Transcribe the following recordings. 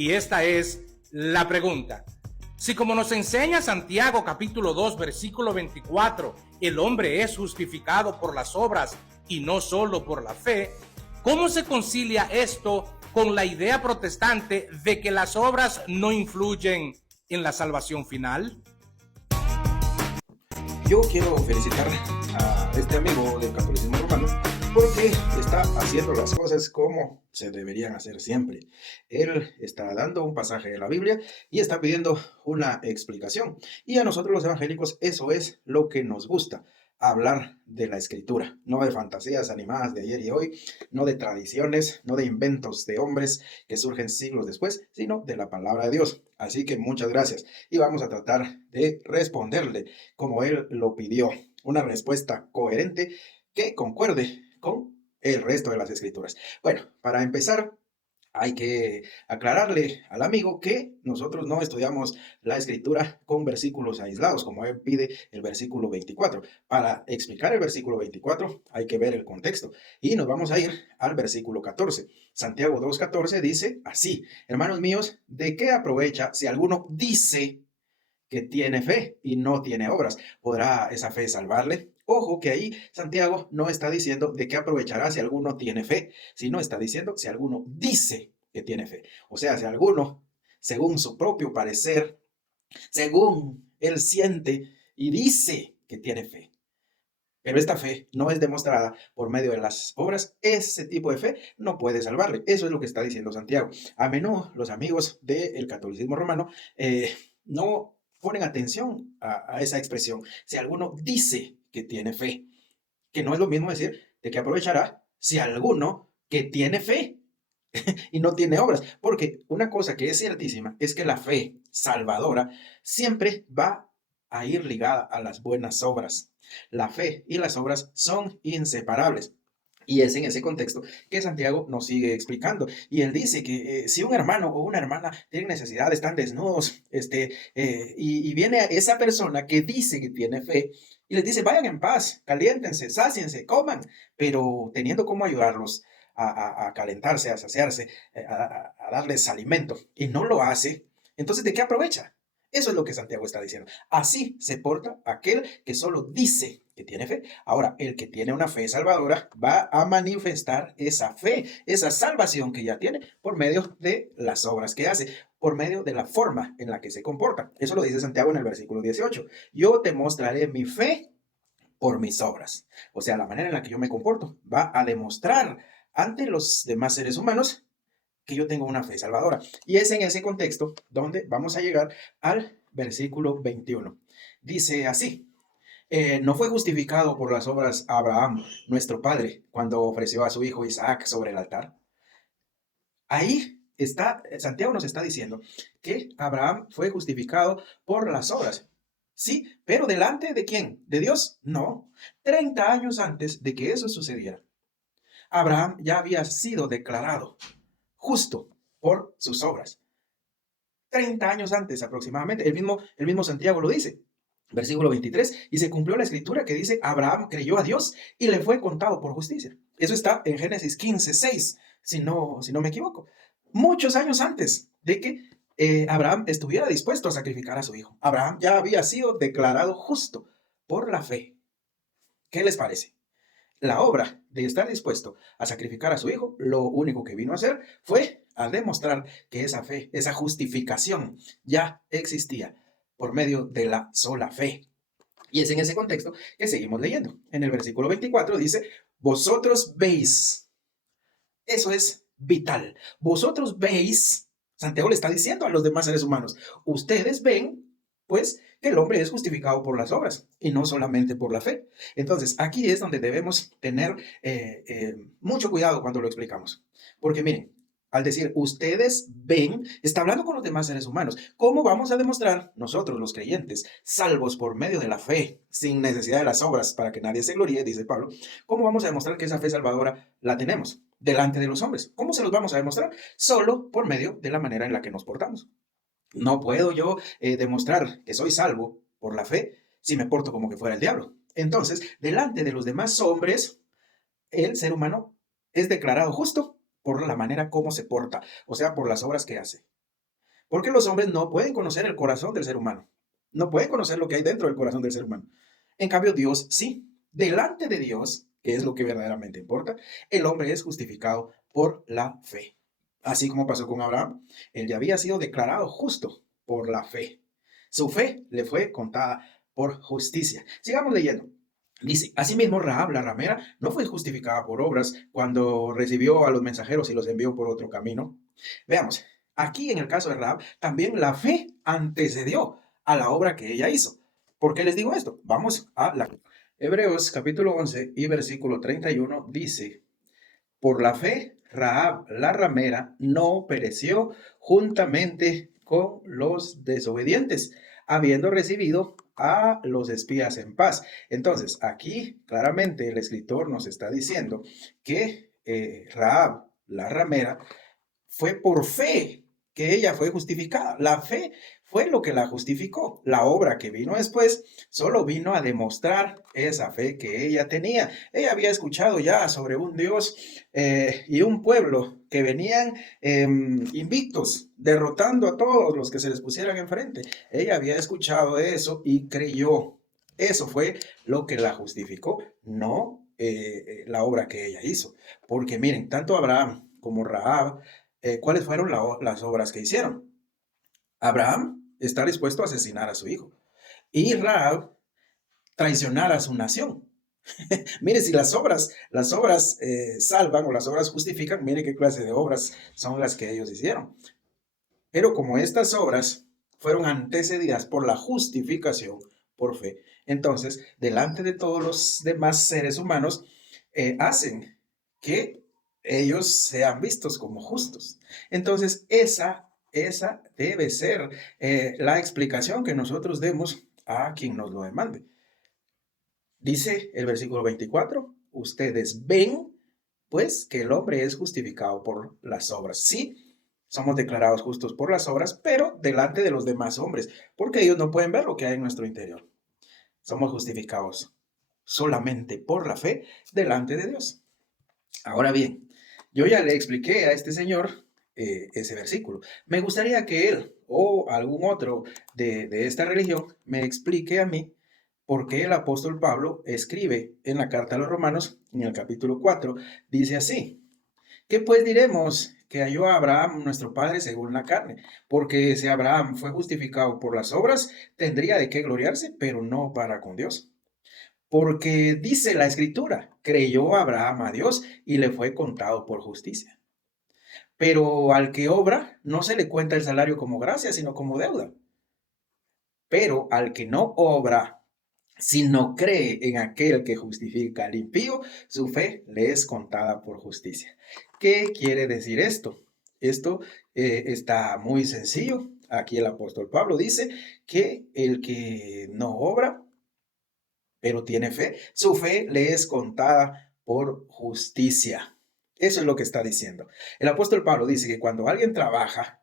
Y esta es la pregunta. Si como nos enseña Santiago capítulo 2 versículo 24, el hombre es justificado por las obras y no solo por la fe, ¿cómo se concilia esto con la idea protestante de que las obras no influyen en la salvación final? Yo quiero felicitar a este amigo del catolicismo romano porque está haciendo las cosas como se deberían hacer siempre. Él está dando un pasaje de la Biblia y está pidiendo una explicación. Y a nosotros los evangélicos eso es lo que nos gusta, hablar de la Escritura, no de fantasías animadas de ayer y hoy, no de tradiciones, no de inventos de hombres que surgen siglos después, sino de la palabra de Dios. Así que muchas gracias y vamos a tratar de responderle como él lo pidió, una respuesta coherente que concuerde con el resto de las escrituras. Bueno, para empezar, hay que aclararle al amigo que nosotros no estudiamos la escritura con versículos aislados, como él pide el versículo 24. Para explicar el versículo 24 hay que ver el contexto y nos vamos a ir al versículo 14. Santiago 2:14 dice así: hermanos míos, ¿de qué aprovecha si alguno dice que tiene fe y no tiene obras? ¿Podrá esa fe salvarle? Ojo que ahí Santiago no está diciendo de qué aprovechará si alguno tiene fe, sino está diciendo si alguno dice que tiene fe. O sea, si alguno, según su propio parecer, según él siente y dice que tiene fe, pero esta fe no es demostrada por medio de las obras, ese tipo de fe no puede salvarle. Eso es lo que está diciendo Santiago. A menudo los amigos del catolicismo romano no ponen atención a esa expresión. Si alguno dice que tiene fe, que no es lo mismo decir de que aprovechará si alguno que tiene fe y no tiene obras. Porque una cosa que es ciertísima es que la fe salvadora siempre va a ir ligada a las buenas obras. La fe y las obras son inseparables. Y es en ese contexto que Santiago nos sigue explicando. Y él dice que si un hermano o una hermana tienen necesidad, están desnudos, y viene esa persona que dice que tiene fe y les dice, vayan en paz, caliéntense, sáciense, coman, pero teniendo cómo ayudarlos a calentarse, a saciarse, a darles alimento, y no lo hace, entonces ¿de qué aprovecha? Eso es lo que Santiago está diciendo. Así se porta aquel que solo dice que tiene fe. Ahora, el que tiene una fe salvadora va a manifestar esa fe, esa salvación que ya tiene por medio de las obras que hace, por medio de la forma en la que se comporta. Eso lo dice Santiago en el versículo 18. Yo te mostraré mi fe por mis obras. O sea, la manera en la que yo me comporto va a demostrar ante los demás seres humanos que yo tengo una fe salvadora. Y es en ese contexto donde vamos a llegar al versículo 21. Dice así: no fue justificado por las obras Abraham, nuestro padre, cuando ofreció a su hijo Isaac sobre el altar. Ahí está, Santiago nos está diciendo que Abraham fue justificado por las obras. Sí, pero ¿delante de quién? ¿De Dios? No. 30 años antes de que eso sucediera, Abraham ya había sido declarado justo por sus obras. 30 años antes aproximadamente, el mismo Santiago lo dice. Versículo 23, y se cumplió la escritura que dice, Abraham creyó a Dios y le fue contado por justicia. Eso está en Génesis 15:6, si no me equivoco. Muchos años antes de que Abraham estuviera dispuesto a sacrificar a su hijo. Abraham ya había sido declarado justo por la fe. ¿Qué les parece? La obra de estar dispuesto a sacrificar a su hijo, lo único que vino a hacer fue a demostrar que esa fe, esa justificación ya existía por medio de la sola fe. Y es en ese contexto que seguimos leyendo. En el versículo 24 dice, vosotros veis. Eso es vital. Vosotros veis, Santiago le está diciendo a los demás seres humanos, ustedes ven, pues, que el hombre es justificado por las obras y no solamente por la fe. Entonces, aquí es donde debemos tener mucho cuidado cuando lo explicamos. Porque miren, al decir ustedes ven, está hablando con los demás seres humanos. ¿Cómo vamos a demostrar nosotros, los creyentes, salvos por medio de la fe, sin necesidad de las obras, para que nadie se gloríe, dice Pablo? ¿Cómo vamos a demostrar que esa fe salvadora la tenemos delante de los hombres? ¿Cómo se los vamos a demostrar? Solo por medio de la manera en la que nos portamos. No puedo yo demostrar que soy salvo por la fe si me porto como que fuera el diablo. Entonces, delante de los demás hombres, el ser humano es declarado justo por la manera como se porta, o sea, por las obras que hace. Porque los hombres no pueden conocer el corazón del ser humano. No pueden conocer lo que hay dentro del corazón del ser humano. En cambio, Dios sí. Delante de Dios, que es lo que verdaderamente importa, el hombre es justificado por la fe. Así como pasó con Abraham, él ya había sido declarado justo por la fe. Su fe le fue contada por justicia. Sigamos leyendo. Dice, asimismo Rahab la ramera no fue justificada por obras cuando recibió a los mensajeros y los envió por otro camino. Veamos, aquí en el caso de Rahab, también la fe antecedió a la obra que ella hizo. ¿Por qué les digo esto? Vamos a la Hebreos capítulo 11 y versículo 31 dice, por la fe, Rahab la ramera no pereció juntamente con los desobedientes, habiendo recibido a los espías en paz. Entonces, aquí claramente el escritor nos está diciendo que Rahab la ramera fue por fe que ella fue justificada. La fe fue lo que la justificó. La obra que vino después solo vino a demostrar esa fe que ella tenía. Ella había escuchado ya sobre un Dios y un pueblo que venían invictos, derrotando a todos los que se les pusieran enfrente. Ella había escuchado eso y creyó. Eso fue lo que la justificó, no la obra que ella hizo. Porque miren, tanto Abraham como Rahab, ¿cuáles fueron las obras que hicieron? Abraham está dispuesto a asesinar a su hijo y Rahab traicionar a su nación. Mire, si las obras salvan o las obras justifican, mire qué clase de obras son las que ellos hicieron. Pero como estas obras fueron antecedidas por la justificación por fe, entonces, delante de todos los demás seres humanos, hacen que ellos sean vistos como justos. Entonces, esa debe ser la explicación que nosotros demos a quien nos lo demande. Dice el versículo 24, ustedes ven, pues, que el hombre es justificado por las obras. Sí, somos declarados justos por las obras, pero delante de los demás hombres, porque ellos no pueden ver lo que hay en nuestro interior. Somos justificados solamente por la fe delante de Dios. Ahora bien, yo ya le expliqué a este señor ese versículo. Me gustaría que él o algún otro de esta religión me explique a mí por qué el apóstol Pablo escribe en la carta a los Romanos, en el capítulo 4, dice así, ¿qué pues diremos que halló a Abraham nuestro padre según la carne? Porque si Abraham fue justificado por las obras, tendría de qué gloriarse, pero no para con Dios. Porque dice la escritura, creyó Abraham a Dios y le fue contado por justicia. Pero al que obra, no se le cuenta el salario como gracia, sino como deuda. Pero al que no obra, sino cree en aquel que justifica al impío, su fe le es contada por justicia. ¿Qué quiere decir esto? Esto está muy sencillo. Aquí el apóstol Pablo dice que el que no obra, pero tiene fe, su fe le es contada por justicia. Eso es lo que está diciendo. El apóstol Pablo dice que cuando alguien trabaja,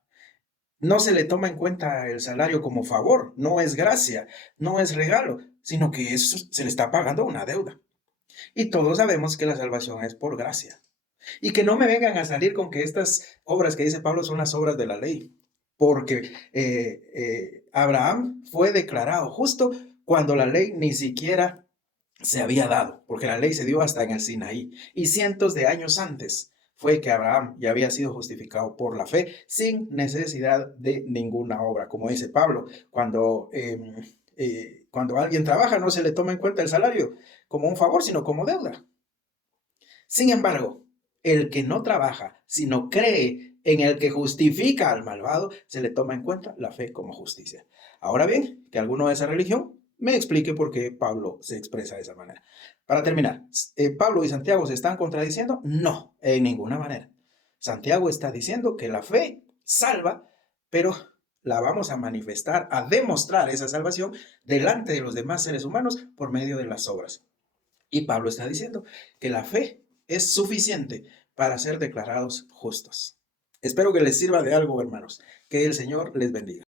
no se le toma en cuenta el salario como favor, no es gracia, no es regalo, sino que eso se le está pagando una deuda. Y todos sabemos que la salvación es por gracia. Y que no me vengan a salir con que estas obras que dice Pablo son las obras de la ley, porque Abraham fue declarado justo cuando la ley ni siquiera se había dado, porque la ley se dio hasta en el Sinaí. Y cientos de años antes fue que Abraham ya había sido justificado por la fe sin necesidad de ninguna obra. Como dice Pablo, cuando alguien trabaja no se le toma en cuenta el salario como un favor, sino como deuda. Sin embargo, el que no trabaja, sino cree en el que justifica al malvado, se le toma en cuenta la fe como justicia. Ahora bien, que alguno de esa religión me explique por qué Pablo se expresa de esa manera. Para terminar, ¿Pablo y Santiago se están contradiciendo? No, en ninguna manera. Santiago está diciendo que la fe salva, pero la vamos a manifestar, a demostrar esa salvación delante de los demás seres humanos por medio de las obras. Y Pablo está diciendo que la fe es suficiente para ser declarados justos. Espero que les sirva de algo, hermanos. Que el Señor les bendiga.